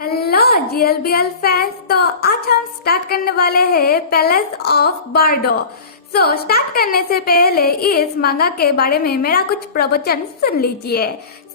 Hello जीएलबीएल fans. तो आज हम स्टार्ट करने वाले हैं पैलेस ऑफ बार्डो। स्टार्ट करने से पहले इस मांगा के बारे में मेरा कुछ प्रवचन सुन लीजिए।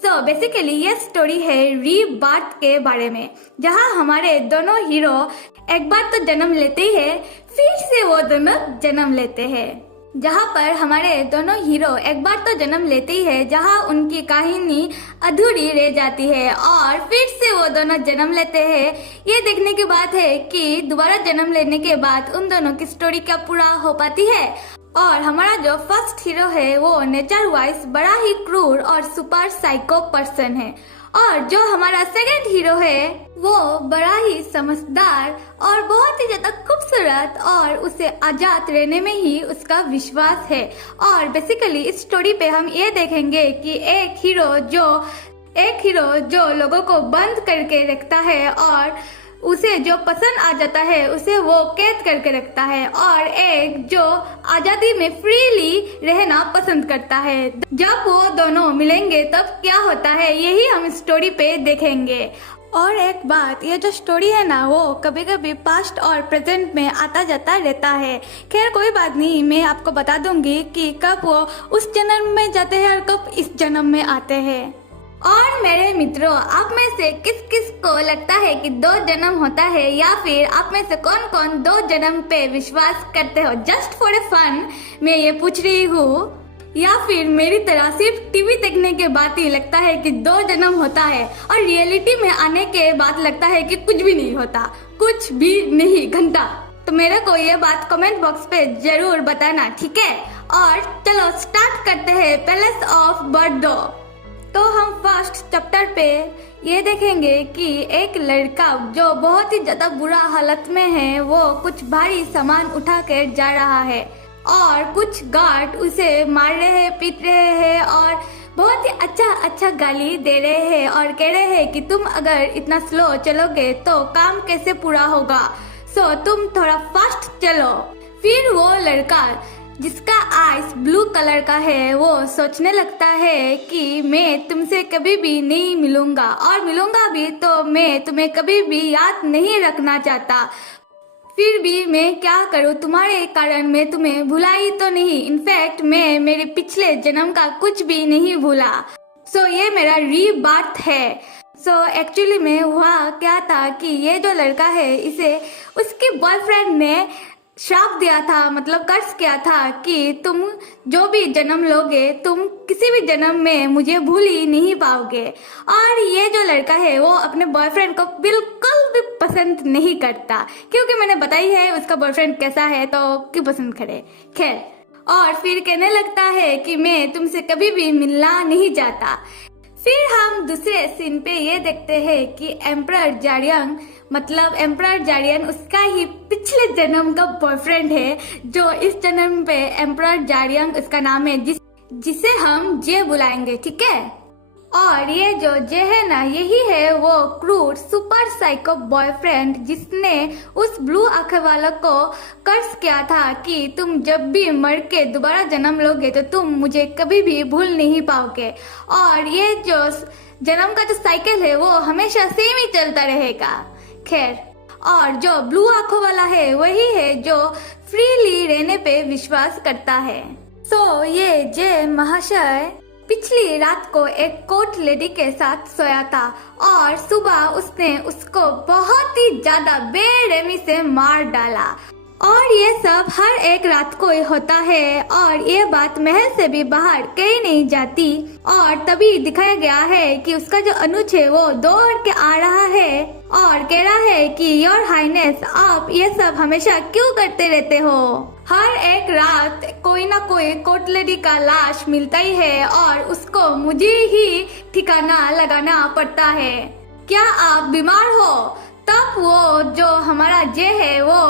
बेसिकली ये स्टोरी है रीबर्थ के बारे में, जहां हमारे दोनों हीरो एक बार तो जन्म लेते ही है, फिर से वो दोनों जन्म लेते हैं। जहाँ पर हमारे दोनों हीरो एक बार तो जन्म लेते ही है, जहाँ उनकी कहानी अधूरी रह जाती है और फिर से वो दोनों जन्म लेते हैं। ये देखने की बात है कि दोबारा जन्म लेने के बाद उन दोनों की स्टोरी क्या पूरा हो पाती है। और हमारा जो फर्स्ट हीरो है वो नेचर वाइज बड़ा ही क्रूर और सुपर साइको पर्सन है, और जो हमारा सेकंड हीरो है वो बड़ा ही समझदार और बहुत ही ज्यादा खूबसूरत, और उसे आजाद रहने में ही उसका विश्वास है। और बेसिकली इस स्टोरी पे हम ये देखेंगे कि एक हीरो जो लोगों को बंद करके रखता है और उसे जो पसंद आ जाता है उसे वो कैद करके रखता है, और एक जो आजादी में फ्रीली रहना पसंद करता है। जब वो दोनों मिलेंगे तब क्या होता है, यही हम स्टोरी पे देखेंगे। और एक बात, ये जो स्टोरी है ना वो कभी कभी पास्ट और प्रेजेंट में आता जाता रहता है। खैर कोई बात नहीं, मैं आपको बता दूंगी कि कब वो उस जन्म में जाते हैं और कब इस जन्म में आते हैं। और मेरे मित्रों, आप में से किस किस को लगता है कि 2 जन्म होता है, या फिर आप में से कौन कौन 2 जन्म पे विश्वास करते हो? जस्ट फॉर ए फन मैं ये पूछ रही हूँ, या फिर मेरी तरह सिर्फ टीवी देखने के बाद ही लगता है कि 2 जन्म होता है और रियलिटी में आने के बाद लगता है कि कुछ भी नहीं होता, कुछ भी नहीं, घंटा। तो मेरे को ये बात कमेंट बॉक्स पे जरूर बताना, ठीक है? और चलो स्टार्ट करते हैं पैलेस ऑफ बार्डो। तो हम फर्स्ट चैप्टर पे ये देखेंगे कि एक लड़का जो बहुत ही ज्यादा बुरा हालत में है, वो कुछ भारी सामान उठा कर जा रहा है और कुछ गार्ड उसे मार रहे हैं, पीट रहे हैं और बहुत ही अच्छा गाली दे रहे हैं और कह रहे हैं कि तुम अगर इतना स्लो चलोगे तो काम कैसे पूरा होगा, तुम थोड़ा फास्ट चलो। फिर वो लड़का जिसका आइस ब्लू कलर का है वो सोचने लगता है कि मैं तुमसे कभी भी नहीं मिलूंगा, और मिलूंगा भी तो मैं तुम्हें कभी भी याद नहीं रखना चाहता। फिर भी मैं क्या करूं, तुम्हारे कारण मैं तुम्हें भुला ही तो नहीं, इनफैक्ट मैं मेरे पिछले जन्म का कुछ भी नहीं भूला। ये मेरा रीबर्थ है। एक्चुअली में हुआ क्या था कि ये जो लड़का है इसे उसके बॉयफ्रेंड ने श्राप दिया था, मतलब कर्ज किया था कि तुम जो भी जन्म लोगे तुम किसी भी जन्म में मुझे भूल ही नहीं पाओगे। और ये जो लड़का है वो अपने बॉयफ्रेंड को बिल्कुल भी पसंद नहीं करता, क्योंकि मैंने बताई है उसका बॉयफ्रेंड कैसा है, तो क्यों पसंद करे। खैर, और फिर कहने लगता है कि मैं तुमसे कभी भी मिलना नहीं चाहता। फिर हम दूसरे सीन पे ये देखते हैं कि एम्परर जारियन, मतलब एम्परर जारियन उसका ही पिछले जन्म का बॉयफ्रेंड है, जो इस जन्म पे एम्परर जारियन उसका नाम है, जिसे हम जे बुलाएंगे, ठीक है? और ये जो जे है ना, यही है वो क्रूर सुपर साइको बॉयफ्रेंड जिसने उस ब्लू आंखें वालों को कर्ज किया था कि तुम जब भी मर के दोबारा जन्म लोगे तो तुम मुझे कभी भी भूल नहीं पाओगे। और ये जो जन्म का जो साइकिल है वो हमेशा सेम ही चलता रहेगा। खैर, और जो ब्लू आंखों वाला है वही है जो फ्रीली रहने पे विश्वास करता है। ये जे महाशय पिछली रात को एक कोर्ट लेडी के साथ सोया था और सुबह उसने उसको बहुत ही ज्यादा बेरहमी से मार डाला। और ये सब हर एक रात को होता है, और ये बात महल से भी बाहर कहीं नहीं जाती। और तभी दिखाया गया है कि उसका जो अनुज है वो दौड़ के आ रहा है और कह रहा है कि योर हाइनेस, आप ये सब हमेशा क्यों करते रहते हो? हर एक रात कोई ना कोई कोर्ट लेडी का लाश मिलता ही है और उसको मुझे ही ठिकाना लगाना पड़ता है। क्या आप बीमार हो? तब वो जो हमारा जे है वो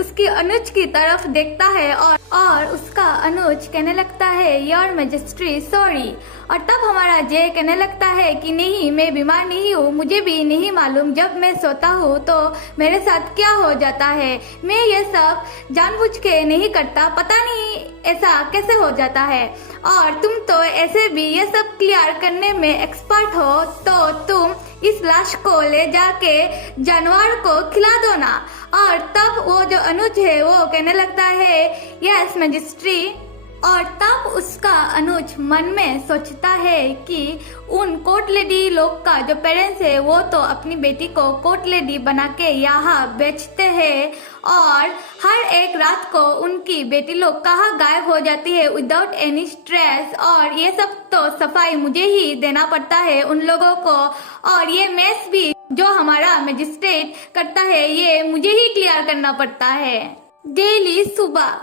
उसकी अनुज की तरफ देखता है और उसका अनुज कहने लगता है योर मैजेस्टी सॉरी। और तब हमारा जे कहने लगता है कि नहीं, मैं बीमार नहीं हूँ, मुझे भी नहीं मालूम जब मैं सोता हूँ तो मेरे साथ क्या हो जाता है, मैं ये सब जानबूझ के नहीं करता, पता नहीं ऐसा कैसे हो जाता है। और तुम तो ऐसे भी ये सब क्लियर करने में एक्सपर्ट हो, तो तुम इस लाश को ले जाके जानवर को खिला दो ना। और तब वो जो अनुज है वो कहने लगता है यस मैजिस्ट्रेट। और तब उसका अनुज मन में सोचता है कि उन कोर्ट लेडी लोग का जो पेरेंट्स है वो तो अपनी बेटी को कोर्ट लेडी बना के यहाँ बेचते हैं और हर एक रात को उनकी बेटी लोग कहाँ गायब हो जाती है विदाउट एनी स्ट्रेस। और ये सब तो सफाई मुझे ही देना पड़ता है उन लोगों को, और ये मेस भी जो हमारा मैजिस्ट्रेट करता है ये मुझे ही क्लियर करना पड़ता है डेली सुबह।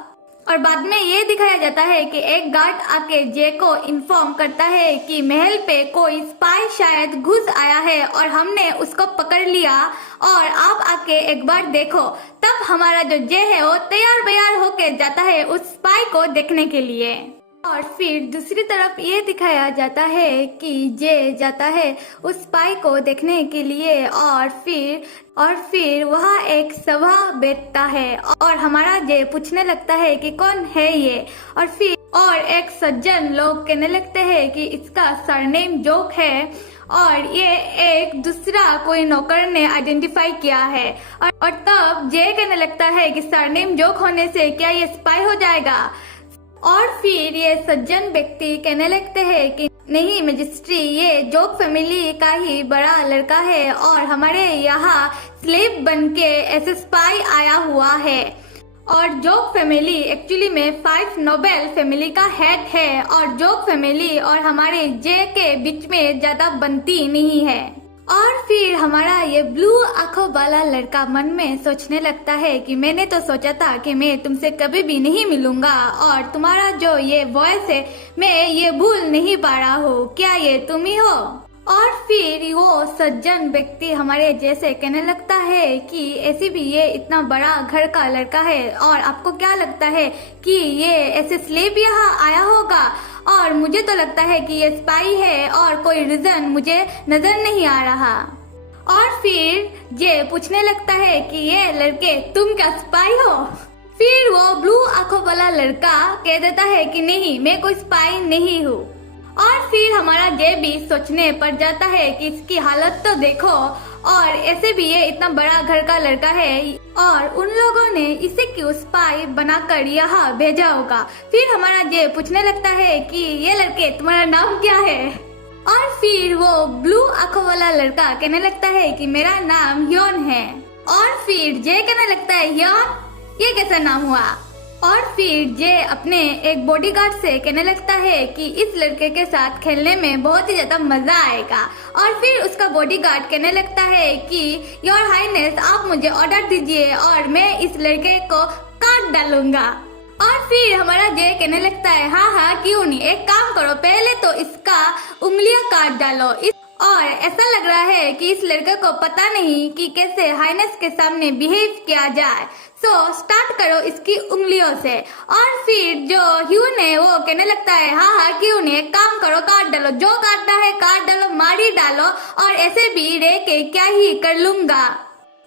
और बाद में ये दिखाया जाता है कि एक गार्ड आके जे को इन्फॉर्म करता है कि महल पे कोई स्पाई शायद घुस आया है और हमने उसको पकड़ लिया और आप आके एक बार देखो। तब हमारा जो जे है वो तैयार बयार होके जाता है उस स्पाई को देखने के लिए। और फिर दूसरी तरफ ये दिखाया जाता है कि जे जाता है उस स्पाई को देखने के लिए और फिर वह एक सभा बैठता है और हमारा जे पूछने लगता है कि कौन है ये। और एक सज्जन लोग कहने लगते हैं कि इसका सरनेम जोक है और ये एक दूसरा कोई नौकर ने आइडेंटिफाई किया है। और तब जे कहने लगता है कि सरनेम जोक होने से क्या ये स्पाई हो जाएगा। और फिर ये सज्जन व्यक्ति कहने लगते हैं कि नहीं मैजिस्ट्रेट, ये जोक फैमिली का ही बड़ा लड़का है और हमारे यहाँ स्लेव बन के ऐसे स्पाई आया हुआ है। और जोक फैमिली एक्चुअली में 5 नोबेल फैमिली का हेड है और जोक फैमिली और हमारे जे के बीच में ज्यादा बनती नहीं है। और फिर हमारा ये ब्लू आंखों वाला लड़का मन में सोचने लगता है कि मैंने तो सोचा था कि मैं तुमसे कभी भी नहीं मिलूंगा और तुम्हारा जो ये वॉइस है मैं ये भूल नहीं पा रहा हूँ, क्या ये तुम ही हो। और फिर वो सज्जन व्यक्ति हमारे जैसे कहने लगता है कि ऐसे भी ये इतना बड़ा घर का लड़का है और आपको क्या लगता है कि ये ऐसे स्लेव यहाँ आया होगा। और मुझे तो लगता है कि ये स्पाई है और कोई रीजन मुझे नजर नहीं आ रहा। और फिर जे पूछने लगता है कि ये लड़के तुम क्या स्पाई हो। फिर वो ब्लू आंखों वाला लड़का कह देता है कि नहीं, मैं कोई स्पाई नहीं हूँ। और फिर हमारा जे भी सोचने पड़ जाता है कि इसकी हालत तो देखो और ऐसे भी ये इतना बड़ा घर का लड़का है और उन लोगों ने इसे क्यों स्पाई बनाकर यहाँ भेजा होगा। फिर हमारा जे पूछने लगता है कि ये लड़के तुम्हारा नाम क्या है। और फिर वो ब्लू आंखों वाला लड़का कहने लगता है कि मेरा नाम ह्योन है। और फिर जे कहने लगता है ह्योन, ये कैसा नाम हुआ। और फिर जे अपने एक बॉडीगार्ड से कहने लगता है कि इस लड़के के साथ खेलने में बहुत ही ज्यादा मजा आएगा। और फिर उसका बॉडीगार्ड कहने लगता है कि योर हाईनेस आप मुझे ऑर्डर दीजिए और मैं इस लड़के को काट डालूंगा। और फिर हमारा जे कहने लगता है हाँ क्यों नहीं, एक काम करो पहले तो इसका उंगलियां काट डालो। और ऐसा लग रहा है कि इस लड़के को पता नहीं कि कैसे हाईनेस के सामने बिहेव किया जाए। सो स्टार्ट करो इसकी उंगलियों से। और फिर जो ह्यून है वो कहने लगता है हाँ क्यों नहीं, एक काम करो काट डालो, जो काटना है काट डालो, मारी डालो और ऐसे भी रह के क्या ही कर लूंगा।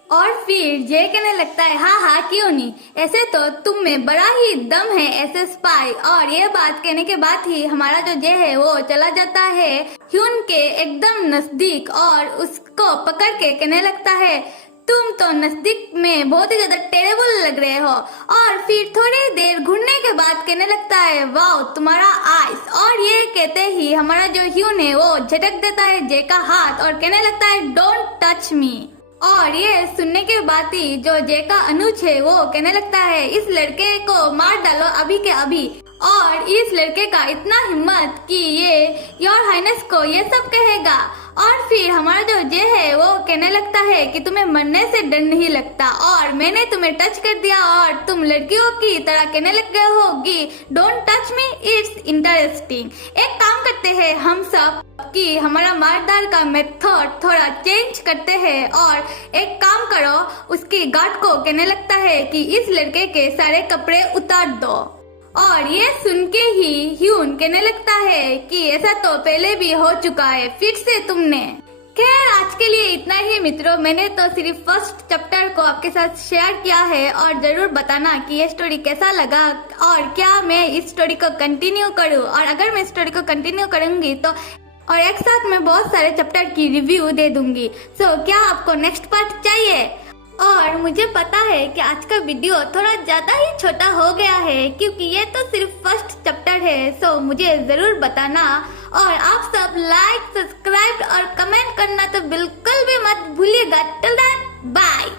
और फिर जे कहने लगता है हाँ क्यों नहीं, ऐसे तो तुम में बड़ा ही दम है ऐसे स्पाई। और ये बात कहने के बाद ही हमारा जो जे है वो चला जाता है ह्यून के एकदम नजदीक और उसको पकड़ के कहने लगता है तुम तो नजदीक में बहुत ही ज्यादा टेरेबल लग रहे हो। और फिर थोड़ी देर घूरने के बाद कहने लगता है वाओ तुम्हारा आइस। और ये कहते ही हमारा जो ह्यून है वो झटक देता है जे का हाथ और कहने लगता है डोंट टच मी। और ये सुनने के बाद ही जो जे का अनुज है वो कहने लगता है इस लड़के को मार डालो अभी के अभी। और इस लड़के का इतना हिम्मत कि ये योर हाइनेस को ये सब कहेगा। और फिर हमारा जो जे है वो कहने लगता है कि तुम्हें मरने से डर नहीं लगता और मैंने तुम्हें टच कर दिया और तुम लड़कियों की तरह कहने लग गए होगी don't touch me, it's interesting. एक काम करते हैं हम सब कि हमारा मारदार का मेथड थोड़ा चेंज करते हैं और एक काम करो उसके गार्ड को कहने लगता है कि इस लड़के के सारे कपड़े उतार दो। और ये सुन के ही ह्यून कहने लगता है कि ऐसा तो पहले भी हो चुका है, फिर से तुमने। खैर आज के लिए इतना ही मित्रों, मैंने तो सिर्फ फर्स्ट चैप्टर को आपके साथ शेयर किया है और जरूर बताना कि ये स्टोरी कैसा लगा और क्या मैं इस स्टोरी को कंटिन्यू करूं। और अगर मैं स्टोरी को कंटिन्यू करूंगी तो और एक साथ मैं बहुत सारे चैप्टर की रिव्यू दे दूंगी। सो क्या आपको नेक्स्ट पार्ट चाहिए? और मुझे पता है कि आज का वीडियो थोड़ा ज्यादा ही छोटा हो गया है क्योंकि ये तो सिर्फ फर्स्ट चैप्टर है। सो मुझे जरूर बताना और आप सब लाइक, सब्सक्राइब और कमेंट करना तो बिल्कुल भी मत भूलिएगा। Till then bye.